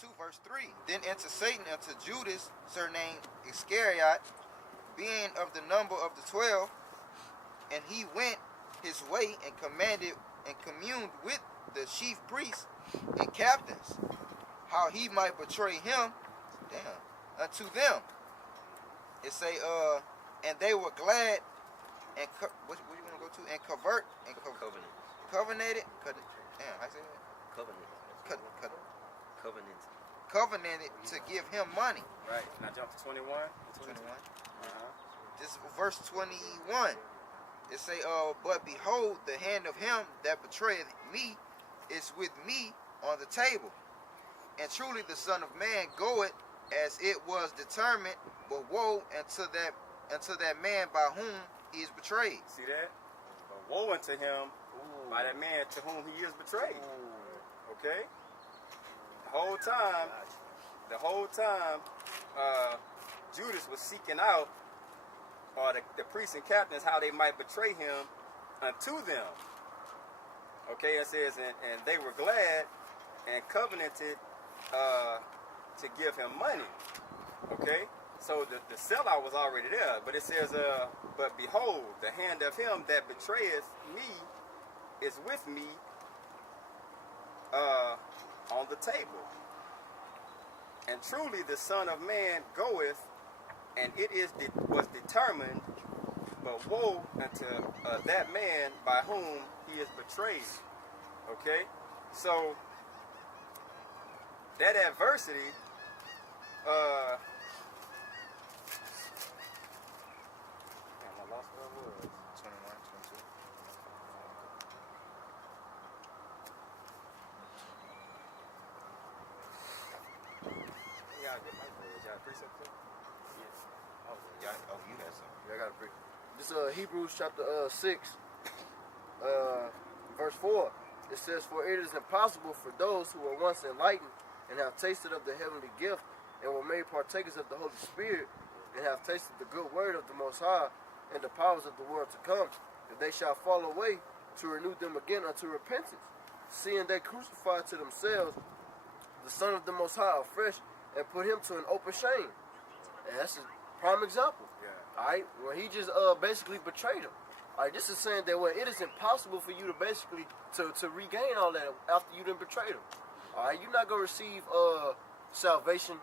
22, verse 3. Then entered Satan unto Judas, surnamed Iscariot, being of the number of the 12, and he went his way and commanded and communed with the chief priests and captains, how he might betray him, unto them. It say, and they were glad and what you want to go to? And covenanted. Damn, I say that. Covenanted to give him money. Right. Now jump to 21. 21. This is verse 21. It say, but behold, the hand of him that betrayeth me is with me on the table. And truly the Son of Man goeth as it was determined, but woe unto that man by whom he is betrayed. See that? But woe unto him by that man to whom he is betrayed. Okay? The whole time, Judas was seeking out, or the priests and captains, how they might betray him unto them. Okay, it says, and they were glad and covenanted to give him money. Okay, so the sellout was already there, but it says, but behold, the hand of him that betrayeth me is with me on the table. And truly the Son of Man goeth, and it was determined, but woe unto that man by whom he is betrayed. Okay, so that adversity, I lost what I was. 21, 22. Yeah, I get my words. Y'all precept too? Yeah. Oh, you got something. Yeah, I got a pre. This Hebrews chapter 6, verse 4. It says, for it is impossible for those who were once enlightened and have tasted of the heavenly gift and were made partakers of the Holy Spirit and have tasted the good word of the Most High and the powers of the world to come, if they shall fall away, to renew them again unto repentance, seeing they crucified to themselves the Son of the Most High afresh and put him to an open shame. And that's a prime example. Yeah. Alright, when he just basically betrayed him. Alright, this is saying that it is impossible for you to basically to regain all that after you done betrayed him. Alright, you're not gonna receive salvation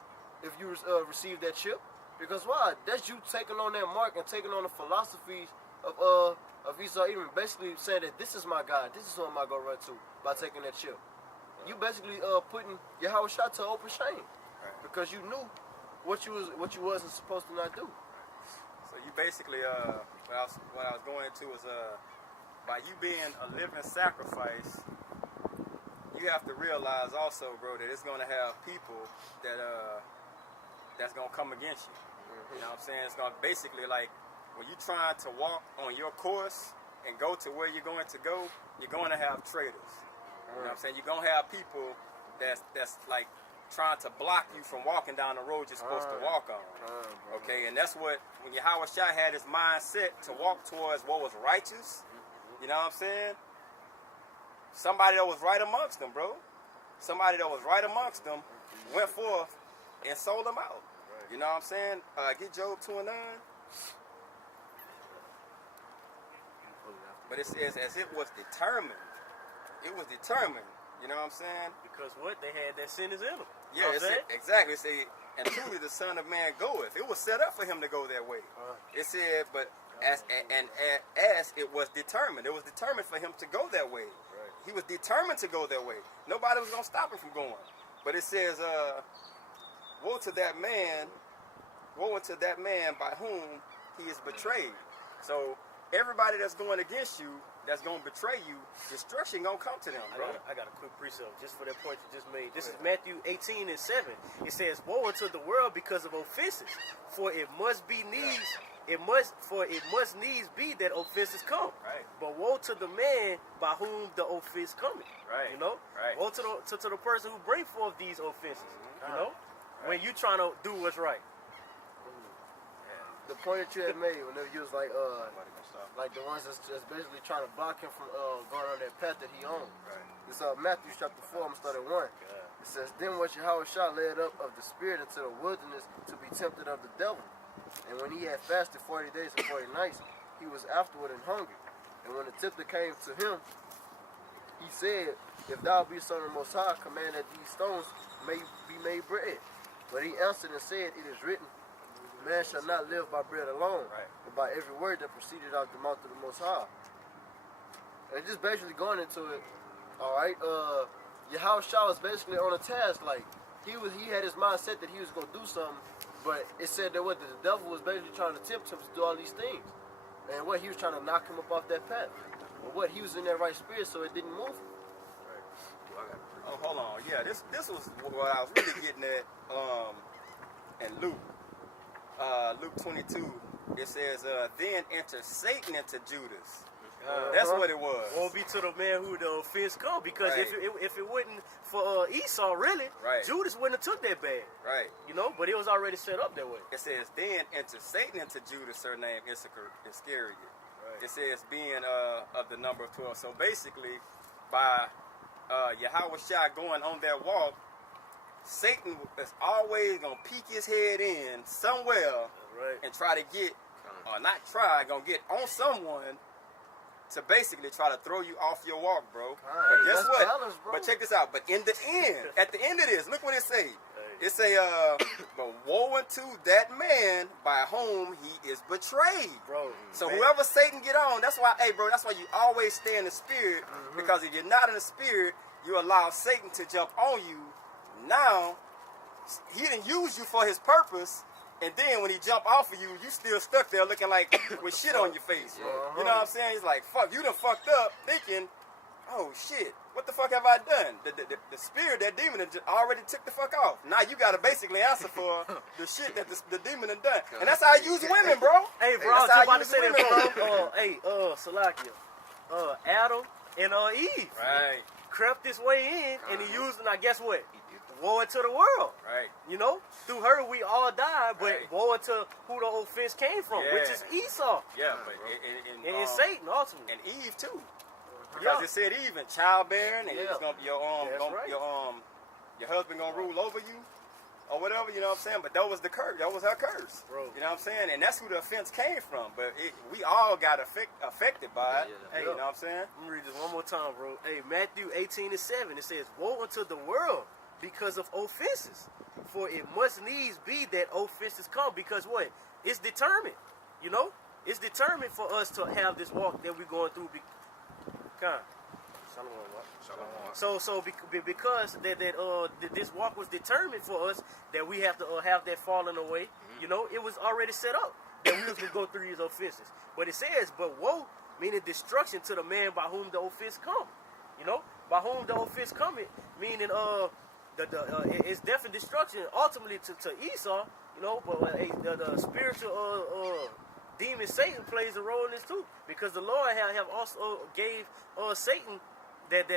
if you receive that chip. Because why? That's you taking on that mark and taking on the philosophies of Esau, even basically saying that this is my God, this is who I'm gonna run to by taking that chip. You basically putting Yahweh shot to open shame. Right. Because you knew what you wasn't supposed to not do. So you basically, what I was going into was, by you being a living sacrifice, you have to realize also, bro, that it's gonna have people that's gonna come against you. You know what I'm saying? It's gonna basically, like, when you're trying to walk on your course and go to where you're going to go, you're going to have traitors. You know what I'm saying? You're gonna have people that's like trying to block you from walking down the road you're supposed to walk on. Okay, and that's what, when Yahweh Shai had his mindset to walk towards what was righteous, you know what I'm saying? Somebody that was right amongst them, bro. Somebody that was right amongst them went forth and sold them out. You know what I'm saying? Get Job 2 and 9. But it says, as it was determined. It was determined. You know what I'm saying? Because what? They had that sin is in them. Yeah, exactly. It said, and truly the Son of Man goeth. It was set up for him to go that way. It said, but as it was determined. It was determined for him to go that way. Right. He was determined to go that way. Nobody was going to stop him from going. But it says, woe to that man, woe unto that man by whom he is betrayed. So everybody that's going against you, that's going to betray you, destruction going to come to them, bro. I got a quick precept just for that point you just made. This is Matthew 18 and 7. It says, woe unto the world because of offenses, for it must needs be that offenses come. Right. But woe to the man by whom the offense cometh. Right. You know? Right. Woe to the person who bring forth these offenses. You know? When you trying to do what's right. The point that you had made whenever you was like the ones that's just basically trying to block him from going on that path that he on. Right. It's Matthew chapter 4, I'm gonna start at 1. It says, then was Yahushua led up of the Spirit into the wilderness to be tempted of the devil. And when he had fasted 40 days and 40 nights, he was afterward and hungry. And when the tempter came to him, he said, if thou be son of the Most High, command that these stones may be made bread. But he answered and said, it is written, man shall not live by bread alone, but by every word that proceeded out the mouth of the Most High. And just basically going into it, all right, Yahushua was basically on a task. Like, he had his mindset that he was going to do something, but it said that the devil was basically trying to tempt him to do all these things. And he was trying to knock him up off that path. But he was in that right spirit, so it didn't move him. Oh, hold on. Yeah, this was what I was really getting at in Luke. Luke 22, it says, then entered Satan into Judas. That's what it was. Won't be to the man who the offense come, because if it wasn't for Esau, really, Judas wouldn't have took that bad. Right. You know, but it was already set up that way. It says, then entered Satan into Judas, surnamed Iscariot. It says, being of the number of 12. So basically, by Yahushua going on that walk, Satan is always going to peek his head in somewhere and try to get, or not try, going to get on someone to basically try to throw you off your walk, bro. But guess what? Balance, but check this out. But in the end, at the end of this, look what it say. It say, but woe unto that man by whom he is betrayed. Bro. So whoever Satan get on, that's why, hey, bro, that's why you always stay in the spirit. Because if you're not in the spirit, you allow Satan to jump on you. Now, he didn't use you for his purpose. And then when he jump off of you, you still stuck there looking like with shit on your face. You know what I'm saying? He's like, fuck, you done fucked up thinking, oh shit, what the fuck have I done? The spirit, that demon already took the fuck off. Now you gotta basically answer for the shit that the demon done done. And that's how I use women, bro. Hey, bro, I was just about to say that, bro. Salakia. Adam and Eve. Right. Crept this way in, and he used them. Now, guess what? Woe into the world. Right. You know, through her we all died, but woe into who the offense came from, which is Esau. Yeah, but and Satan ultimately. And Eve too. Because it said even childbearing, and it's gonna be your your husband gonna rule over you, or whatever. You know what I'm saying? But that was the curse. That was her curse. Bro. You know what I'm saying? And that's who the offense came from. But we all got affected by it. Hey, you know what I'm saying? Let me read this one more time, bro. Hey, Matthew 18:7. It says, "Woe unto the world because of offenses, for it must needs be that offenses come." Because what? It's determined. You know, it's determined for us to have this walk that we're going through. So because this walk was determined for us, that we have to have that falling away. You know, it was already set up that we was gonna go through these offenses. But it says, but woe, meaning destruction to the man by whom the offense come. You know, by whom the offense coming, meaning it's definite destruction ultimately to Esau. You know, but the spiritual demon Satan plays a role in this too, because the Lord have also gave Satan that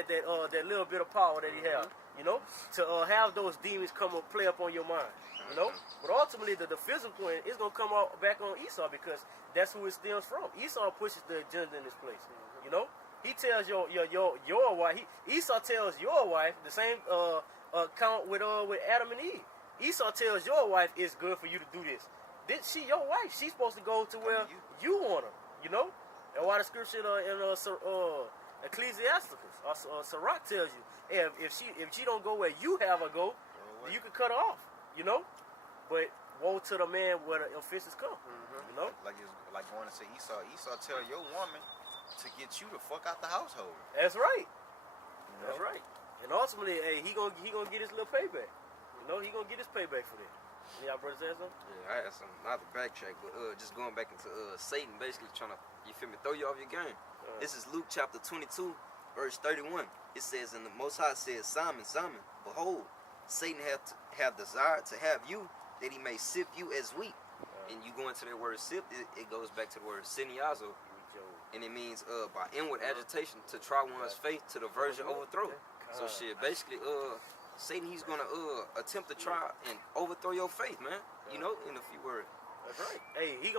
little bit of power that he have, you know, to have those demons come and play up on your mind, you know. But ultimately, the physical end is gonna come out back on Esau, because that's who it stems from. Esau pushes the agenda in this place, you know. He tells your wife. Esau tells your wife the same account with Adam and Eve. Esau tells your wife it's good for you to do this. She your wife? She's supposed to go to where you want her, you know. And why the scripture in Ecclesiasticus or Sirach tells you, hey, if she don't go where you have her go, you can cut her off, you know. But woe to the man where the offenses come, you know. Like going to say Esau. Esau tell your woman to get you the fuck out the household. That's right. You know? That's right. And ultimately, hey, he gonna get his little payback. You know, he gonna get his payback for that. Y'all brothers say something? Yeah, I had some, not to backtrack, but just going back into Satan basically trying to, you feel me, throw you off your game. This is Luke chapter 22, verse 31. It says, and the Most High says, Simon, Simon, behold, Satan have desired to have you, that he may sift you as wheat. And you go into that word sift, it goes back to the word siniazo, and it means by inward agitation to try one's faith to the verge of overthrow. So shit, basically, Satan, he's gonna attempt to try and overthrow your faith, man. You know, in a few words. That's right. Hey, he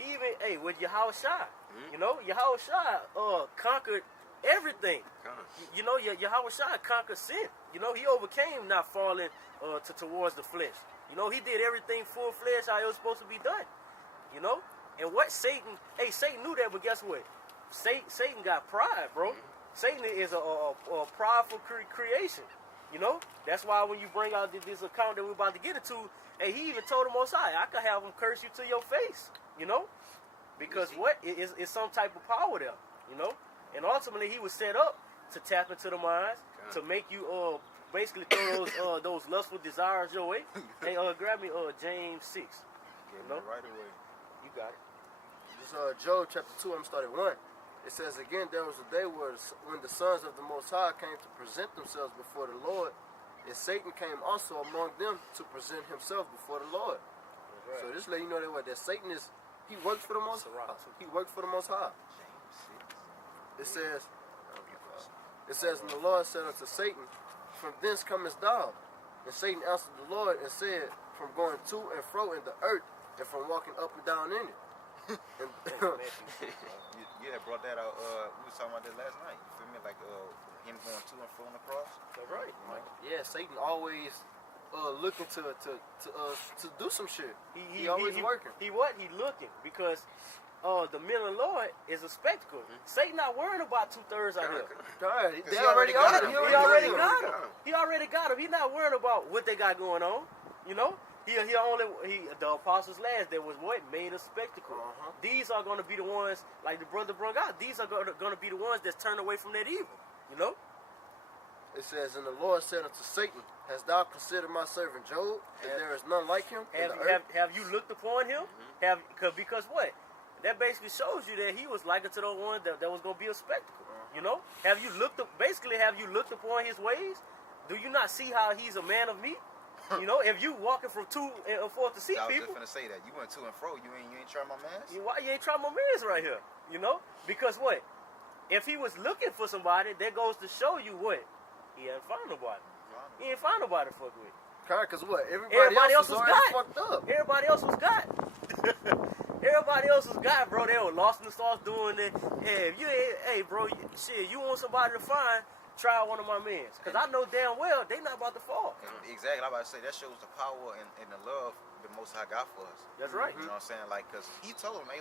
even with Yahushua. You know, Yahushua conquered everything. You know, Yahushua conquered sin. You know, he overcame not falling towards the flesh. You know, he did everything full flesh how it was supposed to be done. You know, and what Satan knew that, but guess what? Satan got pride, bro. Satan is a prideful creation. You know, that's why when you bring out this account that we're about to get into, hey, he even told the Most High, I could have him curse you to your face. You know, because what is some type of power there. You know, and ultimately he was set up to tap into the minds, to make you basically throw those lustful desires your way. Hey, grab me James 6. You know, right away. you got it. This Job chapter 2, I'm starting 1. It says again, there was a day when the sons of the Most High came to present themselves before the Lord, and Satan came also among them to present himself before the Lord. Right. So this let you know that Satan he works for the Most High. He works for the Most High. It says, and the Lord said unto Satan, from thence comest thou? And Satan answered the Lord and said, from going to and fro in the earth, and from walking up and down in it. You had brought that out. We was talking about that last night. You feel me? Like him going to and fro on the cross. That's right. You know? Yeah, Satan always looking to do some shit. He always working. He looking because the men of the Lord is a spectacle. Satan not worrying about 2/3 out here. They already got him. He already got him. He already got him. He not worrying about what they got going on. You know. The apostles last that was what made a spectacle. These are going to be the ones, like the brother brought out. These are going to be the ones that's turned away from that evil. You know. It says, and the Lord said unto Satan, hast thou considered my servant Job, that there is none like him? Have you looked upon him? Because what? That basically shows you that he was like unto the one that was going to be a spectacle. You know. Have you looked upon his ways? Do you not see how he's a man of meat? You know, if you walking from 2 and 4 to see I was people, just finna say that you went to and fro. You ain't trying my mans. Why you ain't trying my mans right here? You know, because what? If he was looking for somebody, that goes to show you what he ain't found nobody. He ain't found nobody to fuck with. Because what? Everybody else was got. Fucked up. Everybody else was got. Everybody else was got, bro. They were lost in the sauce doing it. Hey, bro, you want somebody to find? Try one of my mans, because I know damn well they not about to fall. Exactly, I'm about to say that shows the power and the love the Most High got for us. That's right. You know what I'm saying? Like, because he told them, hey,